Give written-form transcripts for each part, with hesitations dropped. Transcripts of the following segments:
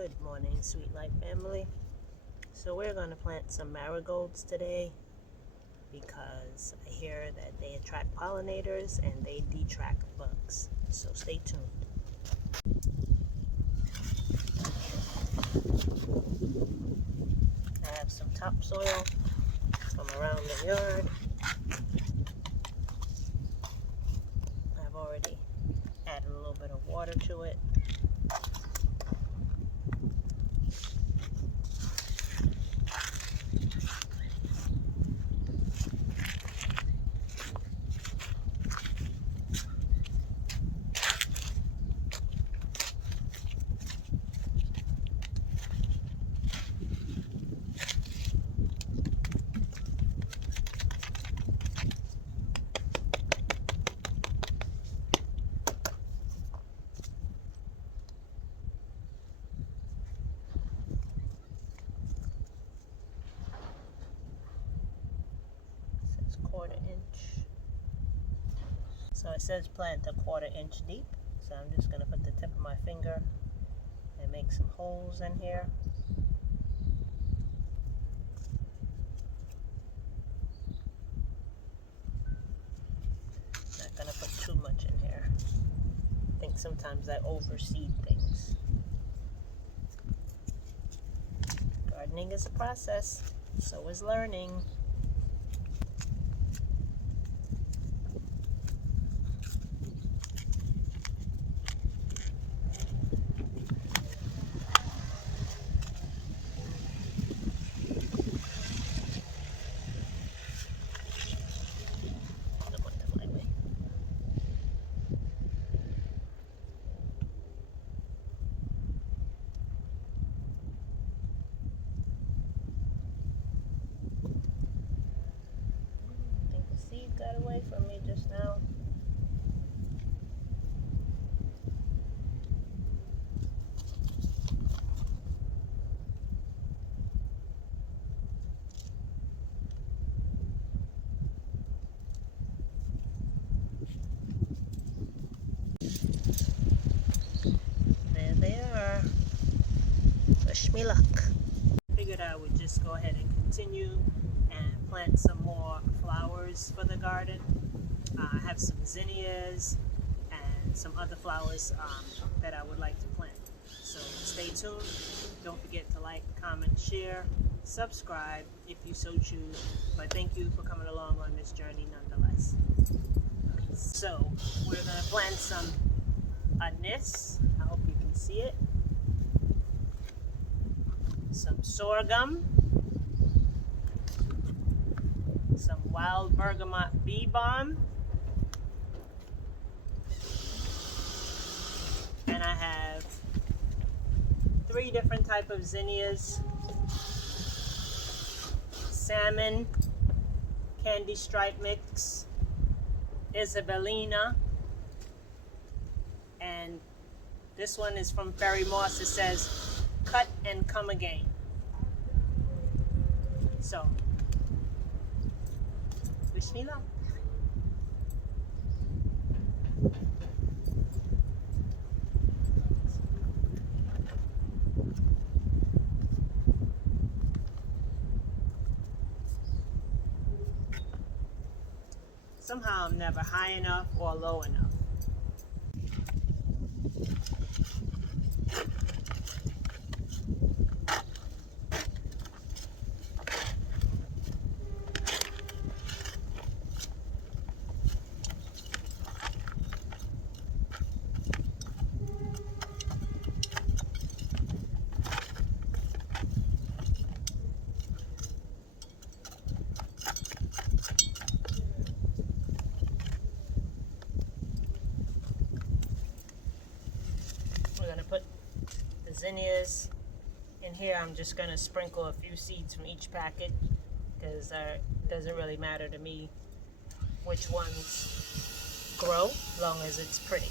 Good morning, Sweet Life family. So we're going to plant some marigolds today because I hear that they attract pollinators and they detract bugs. So stay tuned. I have some topsoil from around the yard. I've already added a little bit of water to it. Quarter-inch. So it says plant a quarter-inch deep. So I'm just going to put the tip of my finger and make some holes in here. Not going to put too much in here. I think sometimes I overseed things. Gardening is a process. So is learning. Got away from me just now. There they are. Wish me luck. Figured I would just go ahead and continue and plant some more flowers for the garden. I have some zinnias and some other flowers that I would like to plant. So stay tuned. Don't forget to like, comment, share, subscribe if you so choose. But thank you for coming along on this journey nonetheless. So we're going to plant some anise. I hope you can see it. Some sorghum. Some wild bergamot bee balm, and I have 3 different types of zinnias: salmon, candy stripe mix, Isabellina, and this one is from Fairy Moss. It says cut and come again. So wish me luck. Somehow I'm never high enough or low enough. We're going to put the zinnias in here. I'm just going to sprinkle a few seeds from each packet because it doesn't really matter to me which ones grow, as long as it's pretty.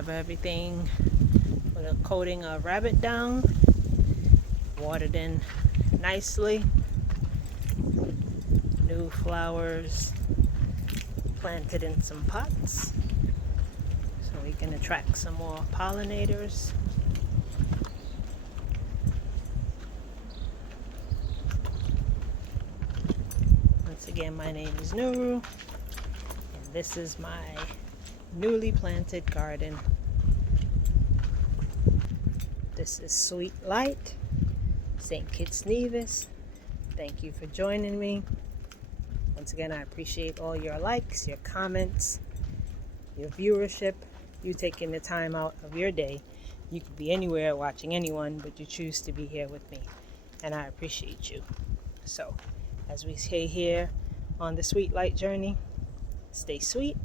have everything with a coating of rabbit down, watered in nicely. New flowers planted in some pots so we can attract some more pollinators. Once again, my name is Nuru, and this is my newly planted garden. This is Sweet Light, St. Kitts Nevis. Thank you for joining me. Once again, I appreciate all your likes, your comments, your viewership, you taking the time out of your day. You could be anywhere watching anyone, but you choose to be here with me, and I appreciate you. So, as we stay here on the Sweet Light journey, stay sweet,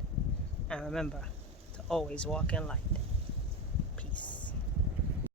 and remember to always walk in light.